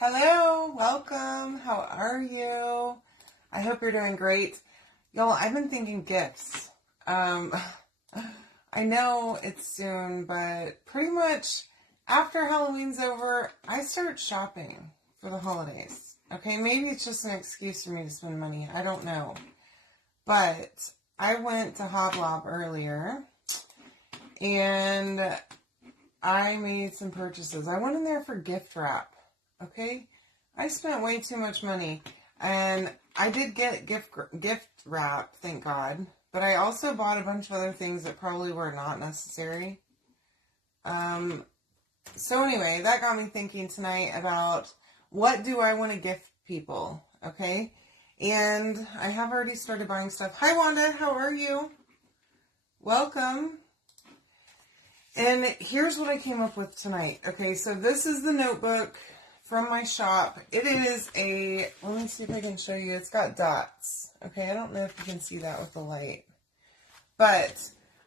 Hello, welcome. How are you? I hope you're doing great. Y'all, I've been thinking gifts. I know it's soon, but pretty much after Halloween's over, I start shopping for the holidays. Okay, maybe it's just an excuse for me to spend money. I don't know. But I went to Hoblob earlier and I made some purchases. I went in there for gift wrap. Okay, I spent way too much money, and I did get gift wrap, thank God. But I also bought a bunch of other things that probably were not necessary. So anyway, that got me thinking tonight about what do I want to gift people. Okay, and I have already started buying stuff. Hi Wanda, how are you? Welcome. And here's what I came up with tonight. Okay, so this is the notebook from my shop. It is let me see if I can show you. It's got dots. Okay, I don't know if you can see that with the light. But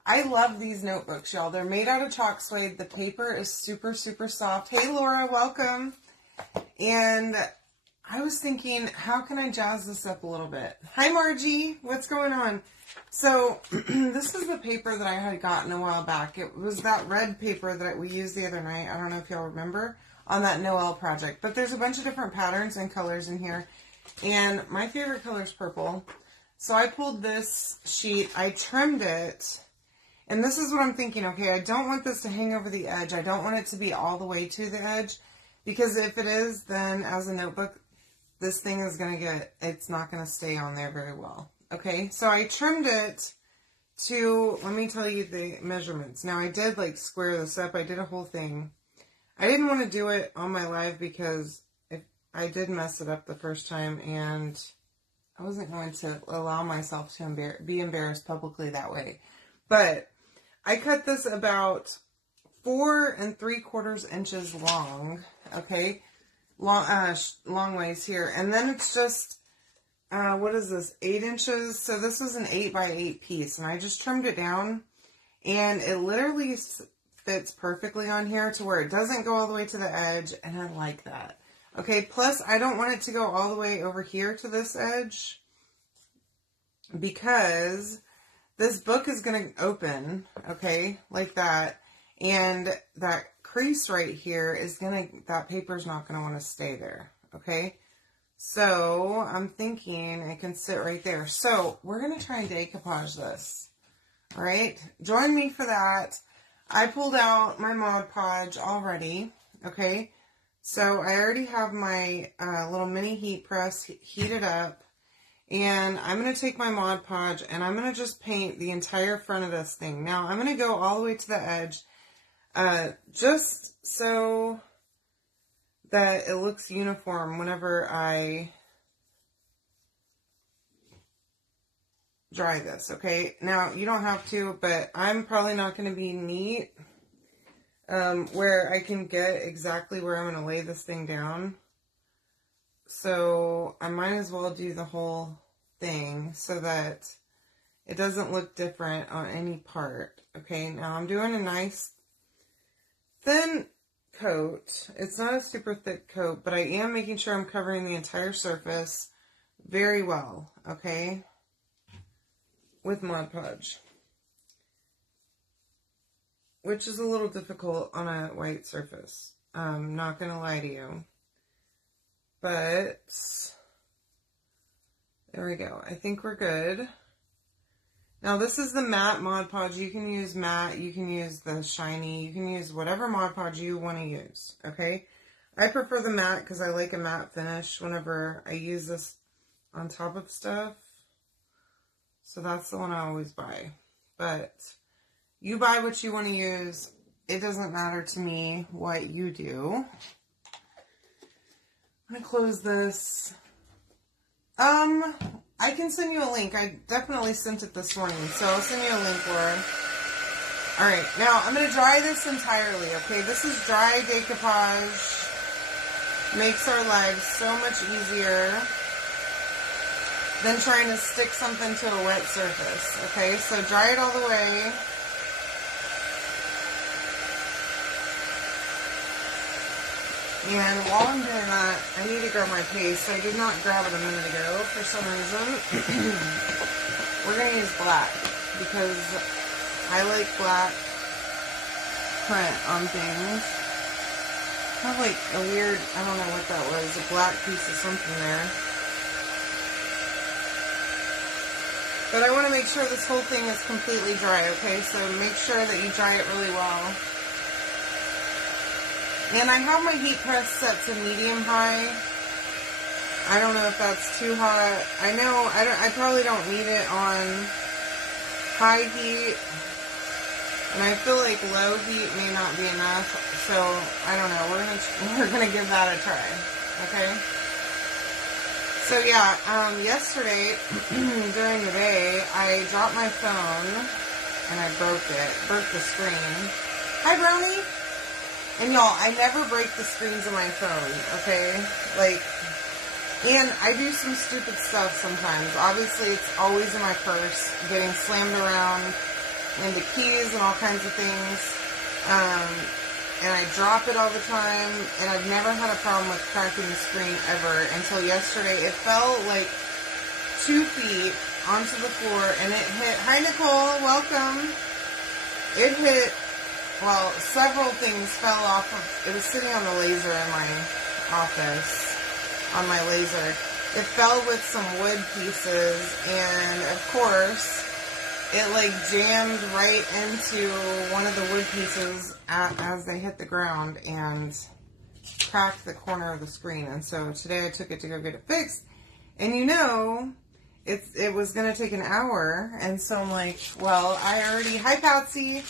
I love these notebooks, y'all. They're made out of chalk suede. The paper is super, super soft. Hey, Laura, welcome. And I was thinking, how can I jazz this up a little bit? Hi, Margie. What's going on? So, this is the paper that I had gotten a while back. It was that red paper that we used the other night. I don't know if y'all remember. On that Noel project. But there's a bunch of different patterns and colors in here. And my favorite color is purple. So I pulled this sheet. I trimmed it. And this is what I'm thinking. Okay, I don't want this to hang over the edge. I don't want it to be all the way to the edge. Because if it is, then as a notebook, this thing is going to it's not going to stay on there very well. Okay, so I trimmed it to, let me tell you the measurements. Now I did square this up. I did a whole thing. I didn't want to do it on my live because if I did mess it up the first time, and I wasn't going to allow myself to be embarrassed publicly that way. But I cut this about 4 3/4 inches long. Okay, long ways here, and then it's just what is this? 8 inches. So this was an 8 by 8 piece, and I just trimmed it down, and it literally fits perfectly on here to where it doesn't go all the way to the edge, and I like that. Okay, plus I don't want it to go all the way over here to this edge because this book is going to open, okay, like that, and that crease right here is that paper's not going to want to stay there, okay? So I'm thinking it can sit right there. So we're going to try and decoupage this, all right? Join me for that. I pulled out my Mod Podge already, okay? So I already have my little mini heat press heated up. And I'm going to take my Mod Podge and I'm going to just paint the entire front of this thing. Now, I'm going to go all the way to the edge just so that it looks uniform whenever I dry this, okay? Now, you don't have to, but I'm probably not going to be neat where I can get exactly where I'm going to lay this thing down. So I might as well do the whole thing so that it doesn't look different on any part. Okay, now I'm doing a nice thin coat. It's not a super thick coat, but I am making sure I'm covering the entire surface very well, okay? With Mod Podge, which is a little difficult on a white surface. I'm not going to lie to you. But there we go. I think we're good. Now this is the matte Mod Podge. You can use matte, you can use the shiny, you can use whatever Mod Podge you want to use, okay? I prefer the matte because I like a matte finish whenever I use this on top of stuff. So that's the one I always buy. But you buy what you want to use. It doesn't matter to me what you do. I'm going to close this. I can send you a link. I definitely sent it this morning, so I'll send you a link, Laura. Alright, now I'm going to dry this entirely, okay? This is dry decoupage. Makes our lives so much easier than trying to stick something to a wet surface, okay? So dry it all the way. And while I'm doing that, grab my paste. I did not grab it a minute ago for some reason. We're going to use black because I like black print on things. I have like a weird, I don't know what that was, a black piece of something there. But I want to make sure this whole thing is completely dry, okay? So make sure that you dry it really well. And I have my heat press set to medium high. I don't know if that's too hot. I know I probably don't need it on high heat. And I feel like low heat may not be enough. So I don't know. We're gonna give that a try. Okay. So yeah, yesterday during the day I dropped my phone and I broke the screen. Hi Brownie. And y'all, I never break the screens of my phone, okay? Like, and I do some stupid stuff sometimes. Obviously, it's always in my purse, getting slammed around into keys and all kinds of things. And I drop it all the time, and I've never had a problem with cracking the screen ever until yesterday. It fell like 2 feet onto the floor, and it hit, hi Nicole, welcome. It hit, well, several things fell off of, it was sitting on the laser in my office, on my laser. It fell with some wood pieces, and of course, it like jammed right into one of the wood pieces as they hit the ground and cracked the corner of the screen. And so today I took it to go get it fixed, and you know, it was going to take an hour, and so I'm like, well, hi Patsy,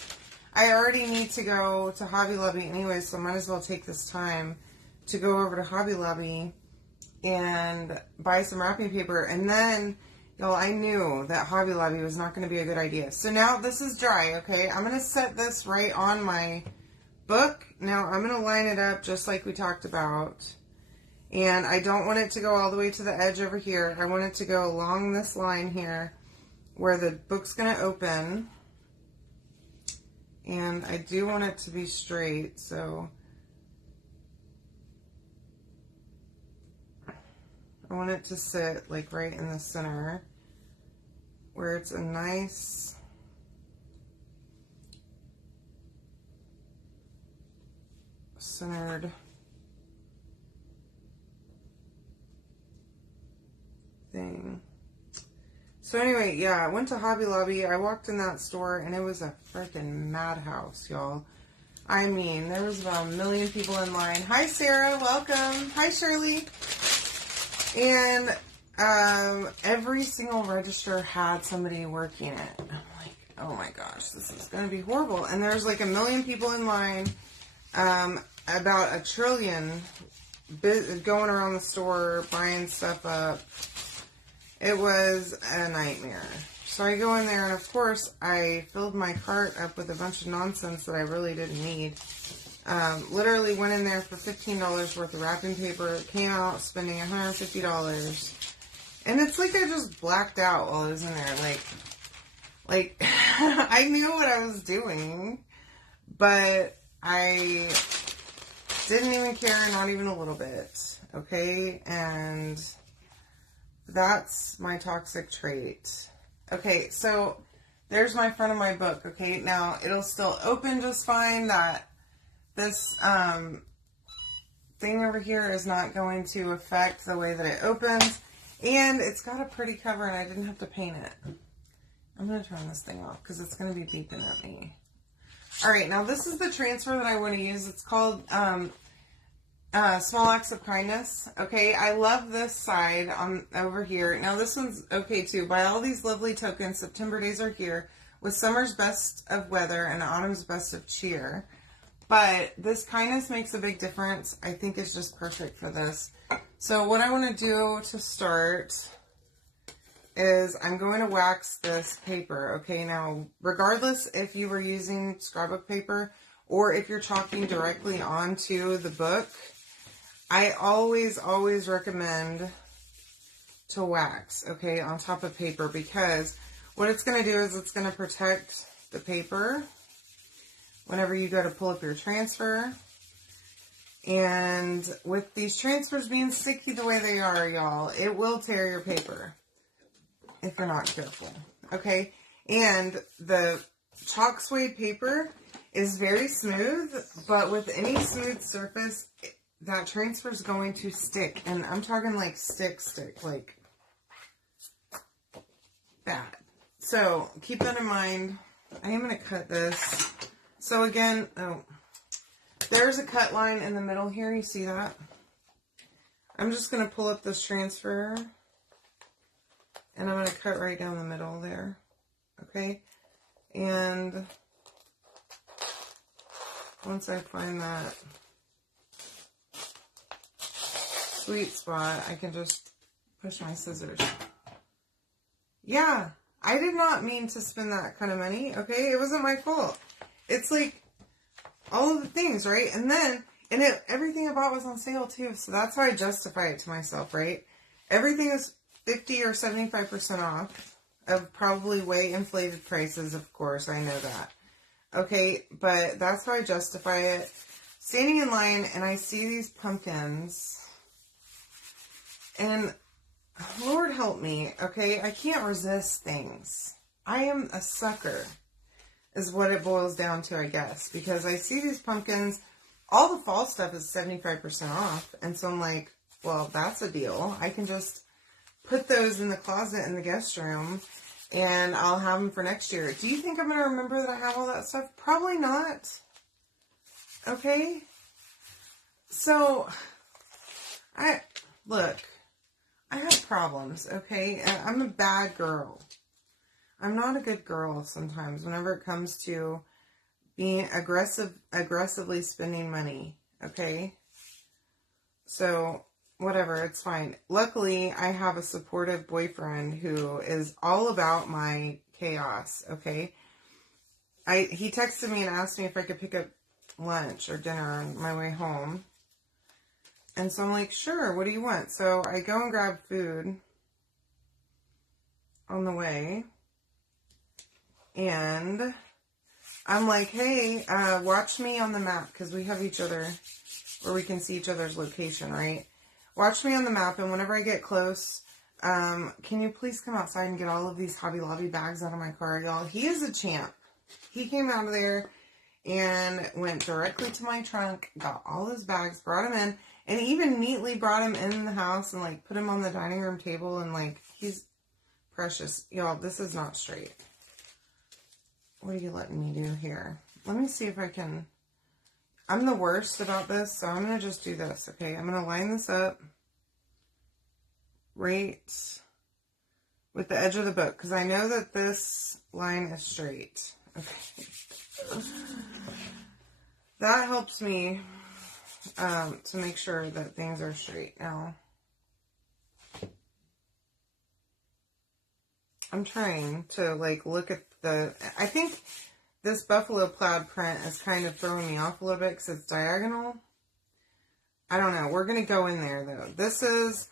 I already need to go to Hobby Lobby anyway, so I might as well take this time to go over to Hobby Lobby and buy some wrapping paper. And then, y'all, I knew that Hobby Lobby was not going to be a good idea. So now this is dry, okay? I'm going to set this right on my book. Now I'm going to line it up just like we talked about. And I don't want it to go all the way to the edge over here. I want it to go along this line here where the book's going to open. And I do want it to be straight, so I want it to sit like right in the center where it's a nice centered thing. So anyway, yeah, I went to Hobby Lobby. I walked in that store, and it was a freaking madhouse, y'all. I mean, there was about 1 million people in line. Hi, Sarah. Welcome. Hi, Shirley. And every single register had somebody working it. I'm like, oh my gosh, this is going to be horrible. And there's like 1 million people in line, about 1 trillion going around the store, buying stuff up. It was a nightmare. So I go in there, and of course, I filled my cart up with a bunch of nonsense that I really didn't need. Literally went in there for $15 worth of wrapping paper, came out spending $150. And it's like I just blacked out while I was in there. Like I knew what I was doing, but I didn't even care, not even a little bit. Okay, and that's my toxic trait. Okay, so there's my front of my book. Okay, now it'll still open just fine. That this thing over here is not going to affect the way that it opens. And it's got a pretty cover, and I didn't have to paint it. I'm going to turn this thing off because it's going to be beeping at me. Alright, now this is the transfer that I want to use. It's called Small Acts of Kindness. Okay, I love this side on over here. Now this one's okay too. Buy all these lovely tokens. September days are here with summer's best of weather and autumn's best of cheer. But this kindness makes a big difference. I think it's just perfect for this. So what I want to do to start is I'm going to wax this paper. Okay, now regardless if you were using scrapbook paper or if you're chalking directly onto the book, I always recommend to wax, okay, on top of paper, because what it's going to do is it's going to protect the paper whenever you go to pull up your transfer. And with these transfers being sticky the way they are, y'all, it will tear your paper if you're not careful. Okay? And the chalk suede paper is very smooth, but with any smooth surface, that transfer is going to stick. And I'm talking like stick, like that. So keep that in mind. I am going to cut this. So again, there's a cut line in the middle here. You see that? I'm just going to pull up this transfer. And I'm going to cut right down the middle there. Okay? And once I find that sweet spot, I can just push my scissors. Yeah, I did not mean to spend that kind of money, okay? It wasn't my fault. It's like all of the things, right? And then, everything I bought was on sale too, so that's how I justify it to myself, right? Everything is 50 or 75% off of probably way inflated prices, of course, I know that. Okay, but that's how I justify it. Standing in line and I see these pumpkins and Lord help me, okay? I can't resist things. I am a sucker, is what it boils down to, I guess. Because I see these pumpkins, all the fall stuff is 75% off. And so I'm like, well, that's a deal. I can just put those in the closet in the guest room and I'll have them for next year. Do you think I'm going to remember that I have all that stuff? Probably not. Okay? So, look, I have problems, okay? And I'm a bad girl. I'm not a good girl sometimes whenever it comes to being aggressively spending money, okay? So, whatever, it's fine. Luckily, I have a supportive boyfriend who is all about my chaos, okay? He texted me and asked me if I could pick up lunch or dinner on my way home. And so I'm like, sure, what do you want? So I go and grab food on the way. And I'm like, hey, watch me on the map, because we have each other where we can see each other's location, right? Watch me on the map, and whenever I get close, can you please come outside and get all of these Hobby Lobby bags out of my car, y'all? He is a champ. He came out of there and went directly to my trunk, got all his bags, brought them in, and even neatly brought him in the house and, like, put him on the dining room table, and, like, he's precious. Y'all, this is not straight. What are you letting me do here? Let me see if I can... I'm the worst about this, so I'm going to just do this, okay? I'm going to line this up right with the edge of the book, because I know that this line is straight. Okay. That helps me to make sure that things are straight. Now, I'm trying to, like, look at I think this buffalo plaid print is kind of throwing me off a little bit because it's diagonal. I don't know. We're going to go in there, though. This is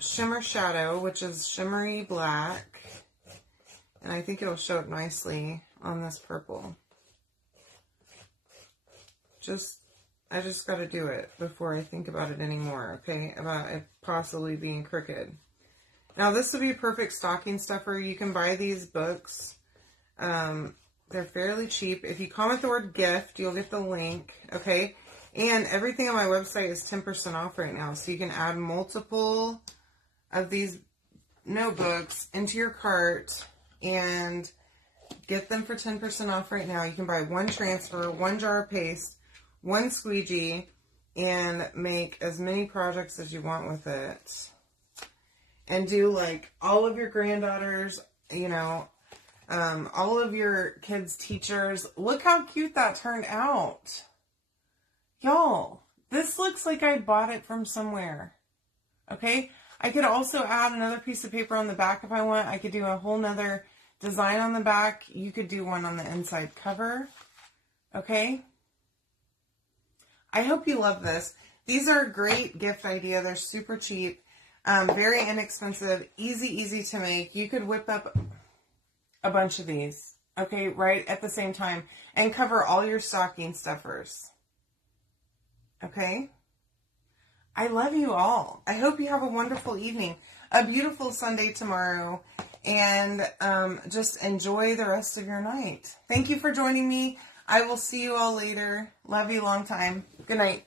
Shimmer Shadow, which is shimmery black. And I think it'll show up nicely on this purple. I just got to do it before I think about it anymore, okay? About it possibly being crooked. Now, this would be a perfect stocking stuffer. You can buy these books. They're fairly cheap. If you comment the word gift, you'll get the link, okay? And everything on my website is 10% off right now. So you can add multiple of these notebooks into your cart and get them for 10% off right now. You can buy one transfer, one jar of paste, one squeegee, and make as many projects as you want with it. And do, like, all of your granddaughters, you know, all of your kids' teachers. Look how cute that turned out. Y'all, this looks like I bought it from somewhere. Okay? I could also add another piece of paper on the back if I want. I could do a whole nother design on the back. You could do one on the inside cover. Okay? I hope you love this. These are a great gift idea. They're super cheap. Very inexpensive. Easy to make. You could whip up a bunch of these, okay, right at the same time, and cover all your stocking stuffers. Okay? I love you all. I hope you have a wonderful evening, a beautiful Sunday tomorrow, and just enjoy the rest of your night. Thank you for joining me. I will see you all later. Love you long time. Good night.